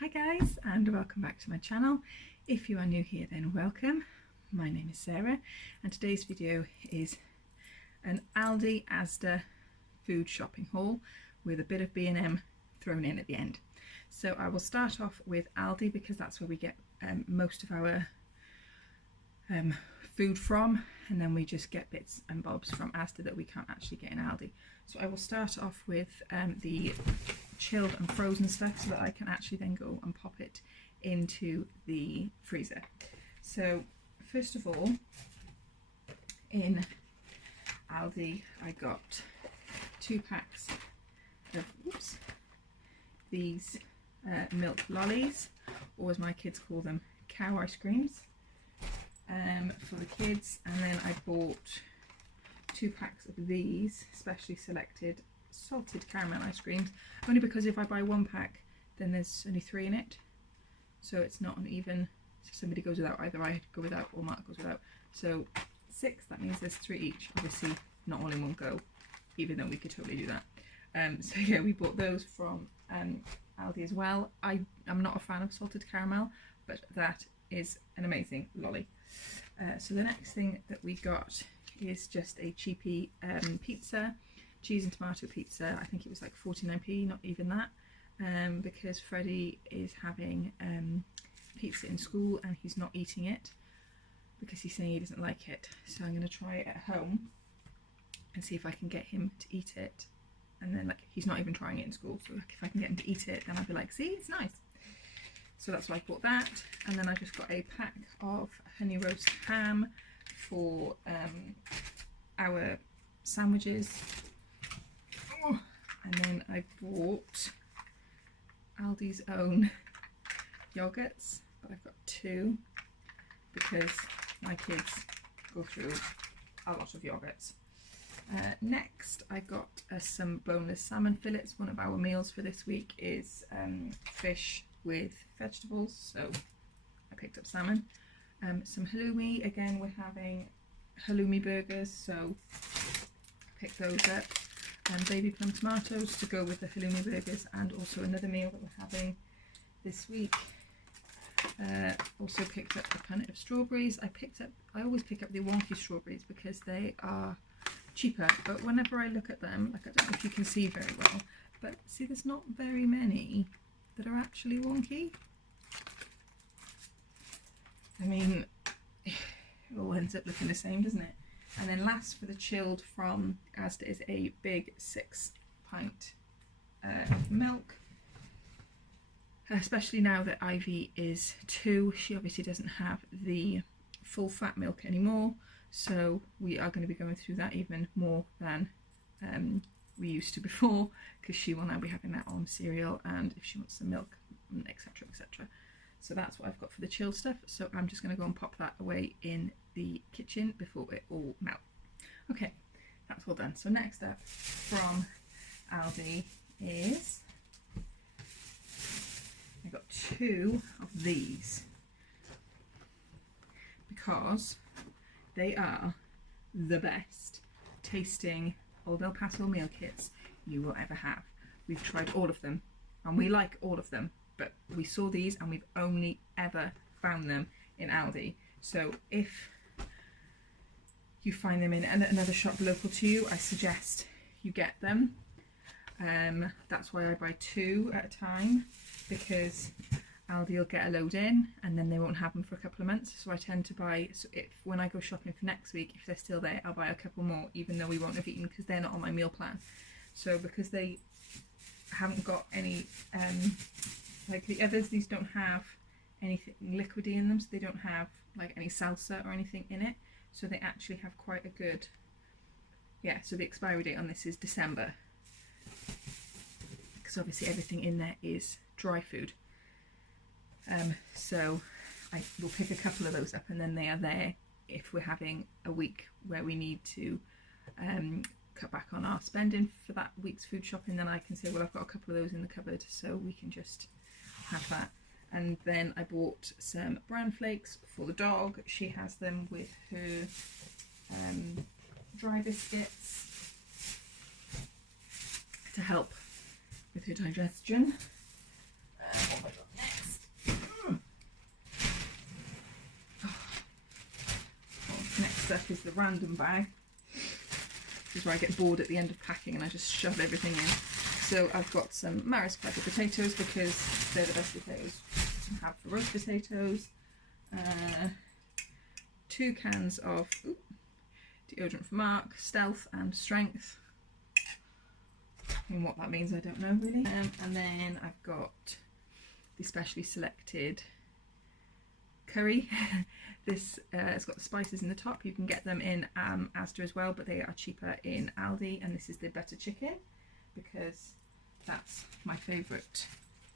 Hi guys, and welcome back to my channel. If you are new here, then welcome. My name is Sarah and today's video is an Aldi Asda food shopping haul with a bit of B&M thrown in at the end. So I will start off with Aldi because that's where we get most of our food from, and then we just get bits and bobs from Asda that we can't actually get in Aldi. So I will start off with the chilled and frozen stuff so that I can actually then go and pop it into the freezer. So first of all, in Aldi I got 2 packs of these milk lollies, or as my kids call them, cow ice creams, for the kids. And then I bought 2 packs of these specially selected salted caramel ice creams, only because if I buy 1 pack then there's only 3 in it, so it's not an even, so somebody goes without, either I go without or Mark goes without, so 6, that means there's 3 each, obviously not all in one go, even though we could totally do that. So yeah, we bought those from Aldi as well. I'm not a fan of salted caramel, but that is an amazing lolly. So the next thing that we got is just a cheapy pizza, cheese and tomato pizza. I think it was like 49p, not even that, because Freddie is having pizza in school and he's not eating it because he's saying he doesn't like it. So I'm going to try it at home and see if I can get him to eat it. And then, like, he's not even trying it in school, so like if I can get him to eat it, then I'll be like, see, it's nice. So that's why I bought that. And then I just got a pack of honey roast ham for our sandwiches. Oh, and then I bought Aldi's own yogurts, but I've got 2 because my kids go through a lot of yogurts. Next I got some boneless salmon fillets. One of our meals for this week is fish with vegetables, so I picked up salmon. Some halloumi, again we're having halloumi burgers, so pick those up. Baby plum tomatoes to go with the halloumi burgers, and also another meal that we're having this week. Also picked up a punnet of strawberries. I always pick up the wonky strawberries because they are cheaper, but whenever I look at them, like, I don't know if you can see very well, but see, there's not very many that are actually wonky. I mean, it all ends up looking the same, doesn't it? And then last for the chilled from Asda is a big 6-pint milk. Especially now that Ivy is 2, she obviously doesn't have the full fat milk anymore, so we are going to be going through that even more than we used to before, because she will now be having that on cereal and if she wants some milk, etc, etc. So that's what I've got for the chilled stuff. So I'm just going to go and pop that away in the kitchen before it all melts. Okay, that's all done. So next up from Aldi is, I got 2 of these because they are the best tasting Old El Paso meal kits you will ever have. We've tried all of them and we like all of them, but we saw these and we've only ever found them in Aldi. So if you find them in another shop local to you, I suggest you get them. That's why I buy 2 at a time, because Aldi will get a load in and then they won't have them for a couple of months. So I tend to buy, so when I go shopping for next week, if they're still there, I'll buy a couple more, even though we won't have eaten, because they're not on my meal plan. So because they haven't got any, like the others, these don't have anything liquidy in them, so they don't have like any salsa or anything in it. So they actually have quite a good, yeah, so the expiry date on this is December, because obviously everything in there is dry food. So I will pick a couple of those up, and then they are there if we're having a week where we need to cut back on our spending for that week's food shopping. Then I can say, well, I've got a couple of those in the cupboard, so we can just have that. And then I bought some bran flakes for the dog. She has them with her dry biscuits to help with her digestion. What have I got next? is the random bag. This is where I get bored at the end of packing and I just shove everything in. So I've got some Maris-Piper potatoes because they're the best potatoes to have for roast potatoes. 2 cans of deodorant for Mark, Stealth and Strength. And what that means I don't know really. And then I've got the specially selected curry. This it's got the spices in the top. You can get them in Asda as well, but they are cheaper in Aldi. And this is the butter chicken because that's my favourite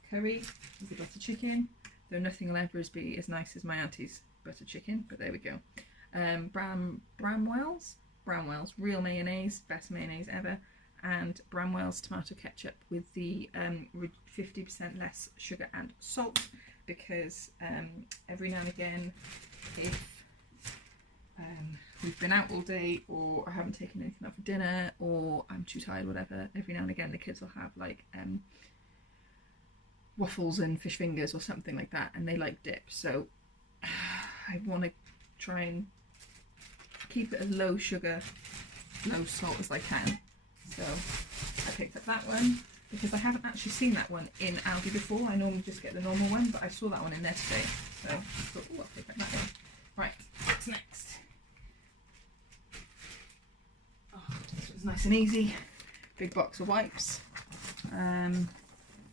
curry, is the butter chicken. Though nothing will ever be as nice as my auntie's butter chicken, but there we go. Bramwell's real mayonnaise, best mayonnaise ever, and Bramwell's tomato ketchup with the 50% less sugar and salt, because every now and again, if we've been out all day or I haven't taken anything out for dinner or I'm too tired, whatever, every now and again the kids will have like waffles and fish fingers or something like that, and they like dip, so I want to try and keep it as low sugar, low salt as I can. So I picked up that one because I haven't actually seen that one in Aldi before. I normally just get the normal one, but I saw that one in there today, so I thought, oh, I'll pick up that one. Right, what's next? Oh, this one's nice and easy. Big box of wipes.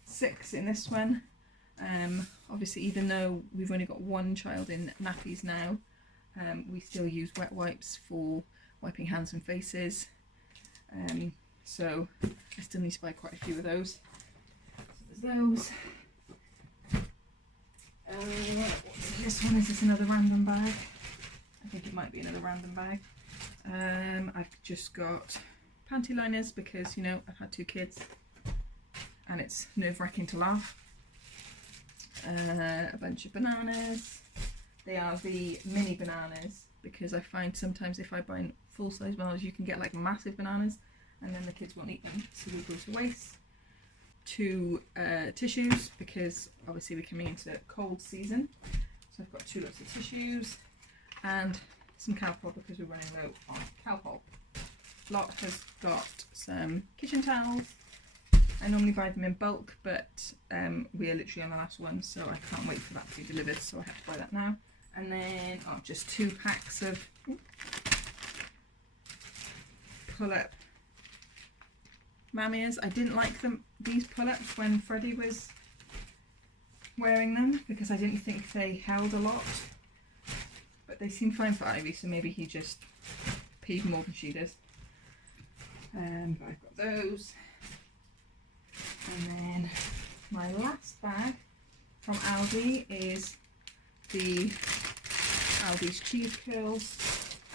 6 in this one. Obviously, even though we've only got one child in nappies now, we still use wet wipes for wiping hands and faces. So I still need to buy quite a few of those. So there's those. What's in this one? Is this another random bag? I think it might be another random bag. I've just got panty liners because, you know, I've had 2 kids and it's nerve-wracking to laugh. A bunch of bananas. They are the mini bananas because I find sometimes if I buy full-size bananas you can get like massive bananas and then the kids won't eat them, so they go to waste. 2 tissues because obviously we're coming into cold season, so I've got 2 lots of tissues and some Calpol because we're running low on Calpol. Lot has got some kitchen towels. I normally buy them in bulk, but we are literally on the last one, so I can't wait for that to be delivered, so I have to buy that now. And then just 2 packs of pull-up Mamias. I didn't like these pull-ups when Freddie was wearing them because I didn't think they held a lot, but they seem fine for Ivy, so maybe he just peed more than she does. But I've got those. And then my last bag from Aldi is the Aldi's cheese curls.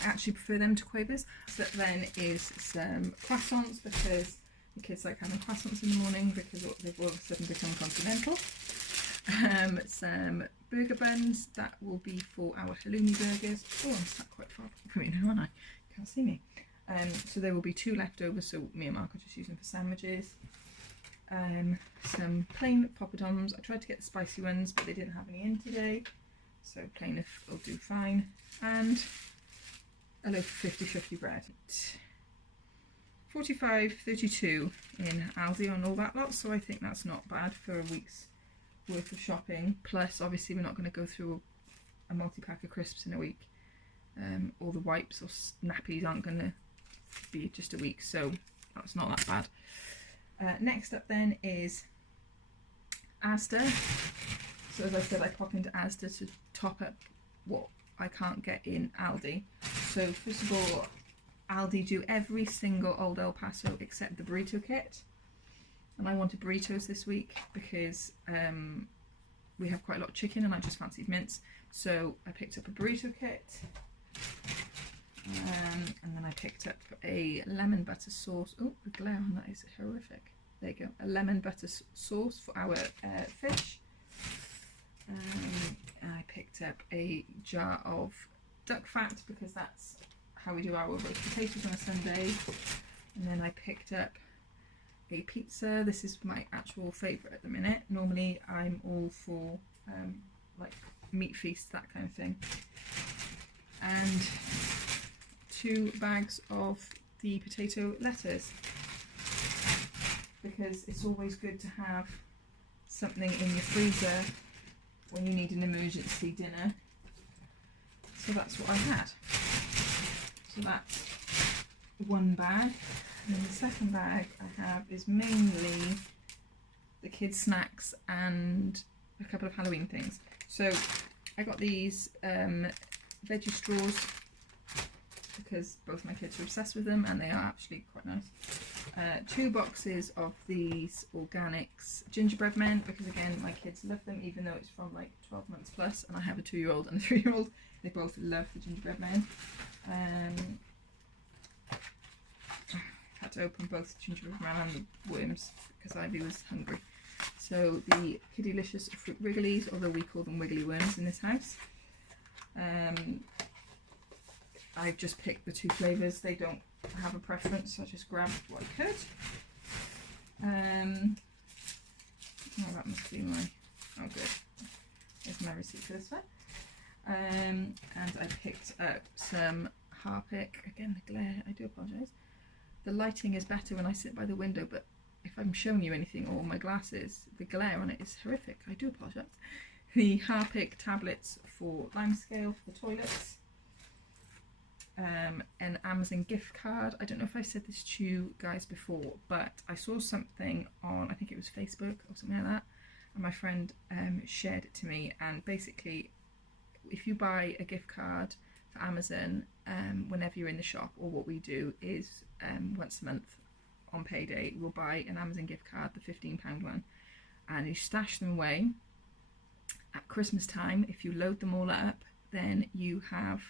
I actually prefer them to Quavers. So then is some croissants because the kids like having croissants in the morning because they've all of a sudden become continental. Some burger buns, that will be for our halloumi burgers. Oh, I'm sat quite far from you now, aren't I? Can't see me. So there will be 2 left over, so me and Mark are just using for sandwiches. Some plain poppadoms. I tried to get the spicy ones, but they didn't have any in today, so plain will do fine. And a loaf of 50/50 bread. 45.32 in Aldi on all that lot, so I think that's not bad for a week's worth of shopping. Plus, obviously, we're not going to go through a multi-pack of crisps in a week. All the wipes or nappies aren't going to be just a week, so that's not that bad. Next up then is Asda. So as I said, I pop into Asda to top up what I can't get in Aldi. So first of all, Aldi do every single Old El Paso except the burrito kit. And I wanted burritos this week because we have quite a lot of chicken and I just fancied mince. So I picked up a burrito kit. And then I picked up a lemon butter sauce. Oh, the glare on that is horrific. There you go. A lemon butter sauce for our fish. I picked up a jar of duck fat because that's how we do our roast potatoes on a Sunday. And then I picked up a pizza. This is my actual favourite at the minute. Normally I'm all for like meat feast, that kind of thing. And 2 bags of the potato lettuce, because it's always good to have something in your freezer when you need an emergency dinner. So that's what I had. So that's 1 bag. And then the second bag I have is mainly the kids' snacks and a couple of Halloween things. So I got these veggie straws because both my kids are obsessed with them and they are actually quite nice. 2 boxes of these organics gingerbread men, because again my kids love them, even though it's from like 12 months plus, and I have a 2-year-old and a 3-year-old. They both love the gingerbread men. Had to open both the gingerbread man and the worms because Ivy was hungry. So the Kiddylicious Fruit Wrigglies, although we call them wiggly worms in this house. I've just picked the 2 flavours. They don't have a preference, so I just grabbed what I could. Oh, that must be my... Oh, good. Here's my receipt for this one. And I picked up some Harpic. Again, the glare, I do apologise. The lighting is better when I sit by the window, but if I'm showing you anything, or my glasses, the glare on it is horrific. I do apologise. The Harpic tablets for lime scale for the toilets. An Amazon gift card. I don't know if I said this to you guys before, but I saw something on, I think it was Facebook or something like that, and my friend shared it to me. And basically, if you buy a gift card for Amazon, whenever you're in the shop, or what we do is once a month on payday, we'll buy an Amazon gift card, the £15 one, and you stash them away. At Christmas time, if you load them all up, then you have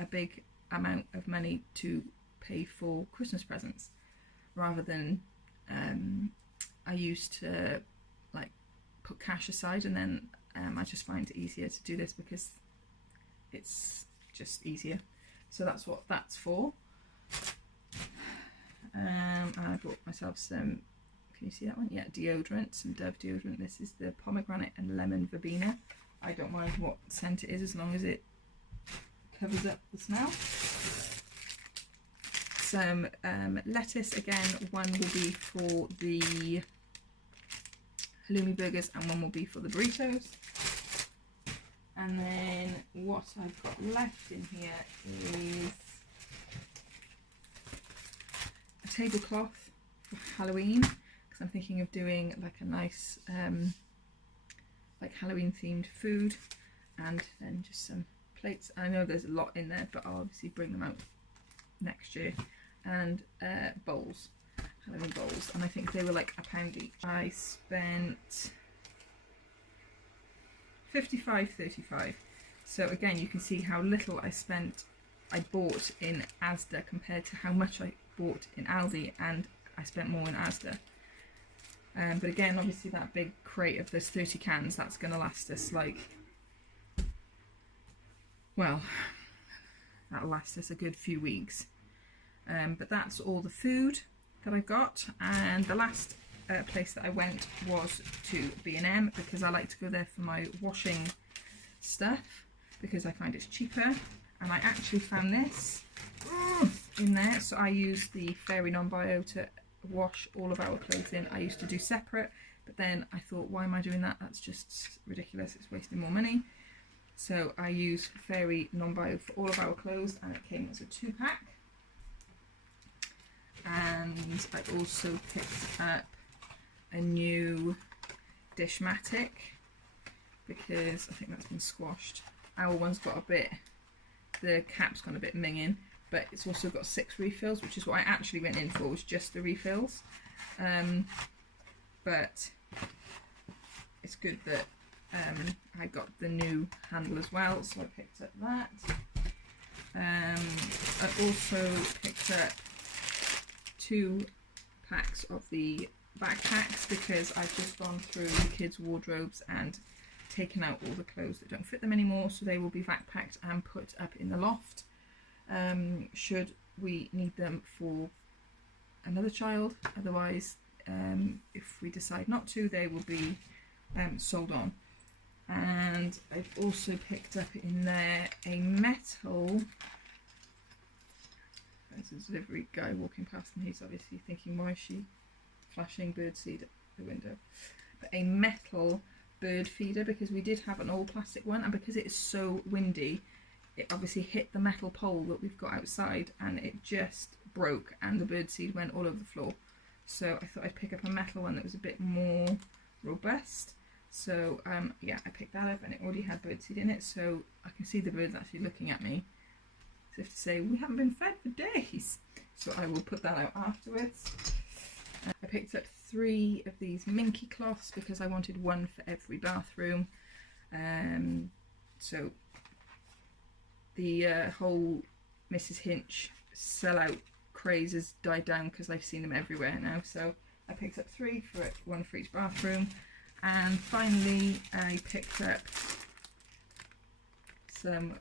a big amount of money to pay for Christmas presents, rather than I used to like put cash aside, and then I just find it easier to do this because it's just easier. So that's what that's for. I bought myself some, can you see that one? Yeah, deodorant, some Dove deodorant. This is the pomegranate and lemon verbena. I don't mind what scent it is as long as it covers up the smell. Some lettuce, again, one will be for the halloumi burgers and one will be for the burritos. And then what I've got left in here is a tablecloth for Halloween, because I'm thinking of doing like a nice like Halloween themed food, and then just some plates. I know there's a lot in there, but I'll obviously bring them out next year. And bowls, Halloween bowls, and I think they were like £1 each. I spent $55.35. So again, you can see how little I bought in Asda compared to how much I bought in Aldi, and I spent more in Asda. But again, obviously that big crate of those 30 cans, that's going to last us like, well, that'll last us a good few weeks. But that's all the food that I got. And the last place that I went was to B&M, because I like to go there for my washing stuff, because I find it's cheaper. And I actually found this in there. So I use the Fairy Non-Bio to wash all of our clothes in. I used to do separate, but then I thought, why am I doing that? That's just ridiculous. It's wasting more money. So I use Fairy Non-Bio for all of our clothes, and it came as a 2-pack. And I also picked up a new Dishmatic, because I think that's been squashed. Our one's got a bit, the cap's gone a bit minging, but it's also got 6 refills, which is what I actually went in for, was just the refills. But it's good that I got the new handle as well, so I picked up that. I also picked up 2 packs of the backpacks, because I've just gone through the kids' wardrobes and taken out all the clothes that don't fit them anymore, so they will be backpacked and put up in the loft, should we need them for another child. Otherwise, if we decide not to, they will be sold on. And I've also picked up in there a metal There's a delivery guy walking past and he's obviously thinking, why is she flashing birdseed at the window? But a metal bird feeder, because we did have an all plastic one, and because it is so windy, it obviously hit the metal pole that we've got outside and it just broke and the birdseed went all over the floor. So I thought I'd pick up a metal one that was a bit more robust. So yeah, I picked that up and it already had birdseed in it, so I can see the birds actually looking at me as if to say, we haven't been fed for days. So I will put that out afterwards. I picked up 3 of these minky cloths because I wanted one for every bathroom. So the whole Mrs. Hinch sellout craze has died down because I've seen them everywhere now. So I picked up 3 for it, 1 for each bathroom. And finally I picked up some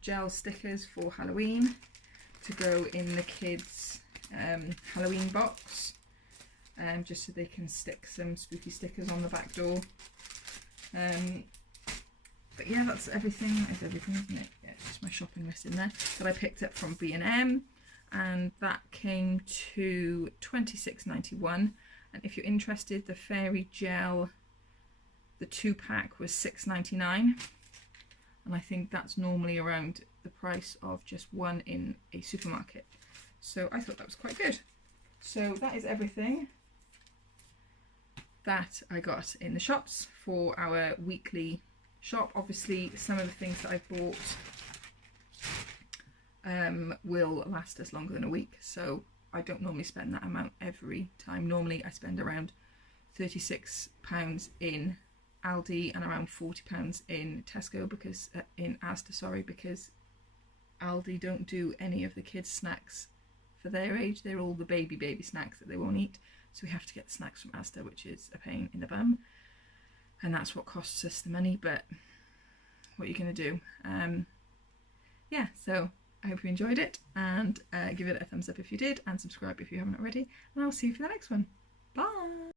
gel stickers for Halloween to go in the kids' Halloween box, just so they can stick some spooky stickers on the back door. But yeah, that's everything. It's everything, isn't it? Yeah, it's just my shopping list in there that I picked up from B&M, and that came to £26.91. And if you're interested, the fairy gel, the 2-pack was £6.99, and I think that's normally around the price of just one in a supermarket. So I thought that was quite good. So that is everything that I got in the shops for our weekly shop. Obviously some of the things that I've bought will last us longer than a week, so I don't normally spend that amount every time. Normally I spend around £36 in Aldi and around £40 in Tesco, because in Asda, sorry, because Aldi don't do any of the kids' snacks for their age. They're all the baby snacks that they won't eat, so we have to get the snacks from Asda, which is a pain in the bum, and that's what costs us the money. But what are you going to do? Yeah, so I hope you enjoyed it, and give it a thumbs up if you did, and subscribe if you haven't already, and I'll see you for the next one. Bye!